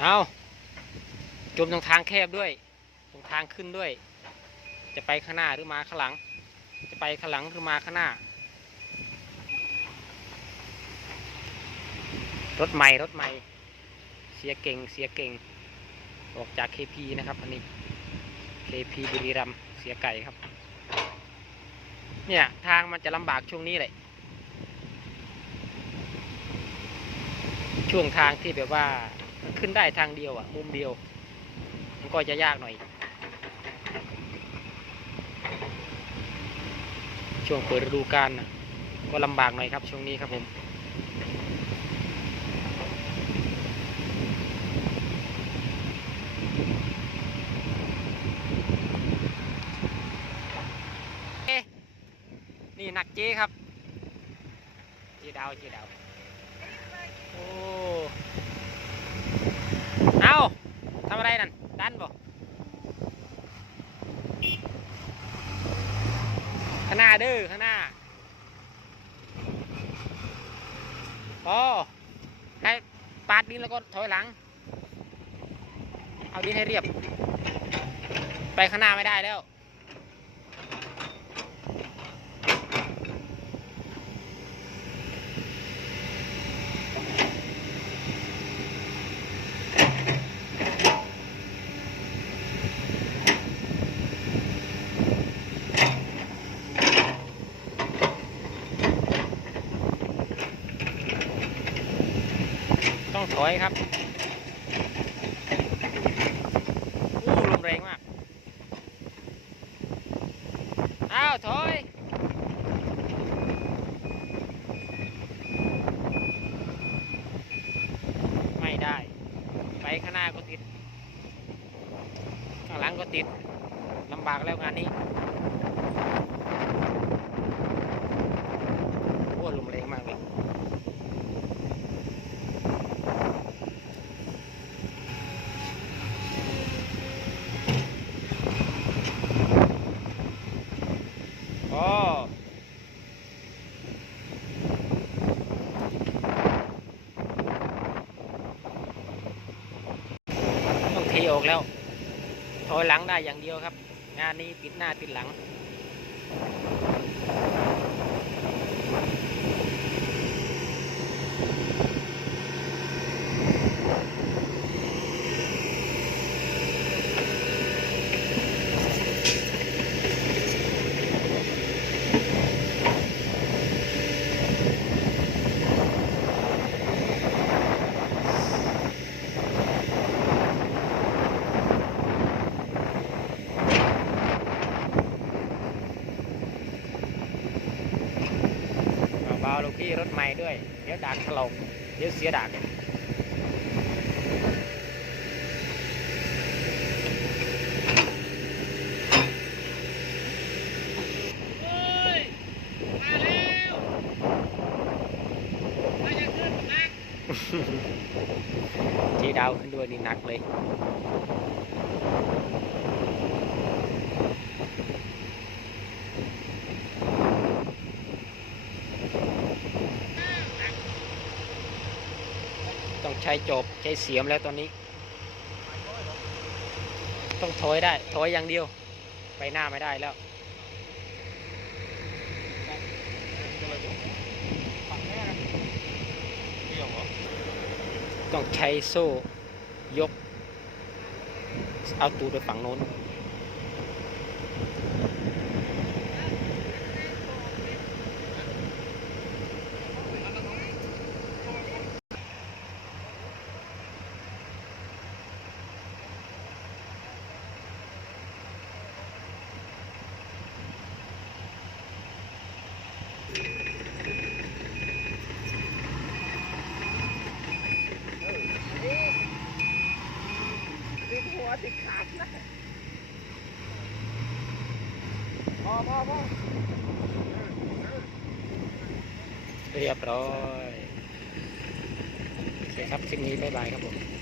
เอาจมตรงทางแคบด้วย ตรงทางขึ้นด้วย จะไปข้างหน้าหรือมาข้างหลัง จะไปข้างหลังหรือมาข้างหน้า รถใหม่รถใหม่ เสียเก่งเสียเก่ง ออกจาก KP นะครับอันนี้ KP บุรีรัมเสียไก่ครับ เนี่ยทางมันจะลำบากช่วงนี้แหละช่วงทางที่แบบว่า ขึ้นได้ทางเดียวอะมุมเดียว มันก็จะยากหน่อย ช่วงเปิดฤดูกาลนะก็ลำบากหน่อยครับ ช่วงนี้ครับผมนี่หนักเจ๊ครับเจ๊ดาวเจ๊ดาวโอ้าทำอะไรนั่น ดันบ่ข้างหน้าเด้อข้างหน้าอ๋อให้ปาดดินแล้วก็ถอยหลัง เอาดินให้เรียบ ไปข้างหน้าไม่ได้แล้ว ต้องถอยครับอู้ลมแรงมาก อ้าว ถอยไม่ได้ไปข้างหน้าก็ติด ข้างหลังก็ติดลำบากแล้วงานนี้ โอ้ลมแรงมากเลย อ๋อต้องเทออกแล้ว ถอยหลังได้อย่างเดียวครับ งานนี้ปิดหน้าปิดหลัง ลูกพี่รถใหม่ด้วย เดี๋ยวดากถลกเดี๋ยวเสียดากเจีดาวขึ้นด้วยนี่หนักเลย ต้องใช้จบใช้เสียมแล้วตอนนี้ ต้องถอยได้ถอยอย่างเดียว ไปหน้าไม่ได้แล้วต้องใช้โซ่ยก เอาตูดไปฝั่งโน้น ติดหัวติดขาดนะ พอพอพอเรียบร้อย โอเคครับคลิปนี้บ๊ายบายครับผม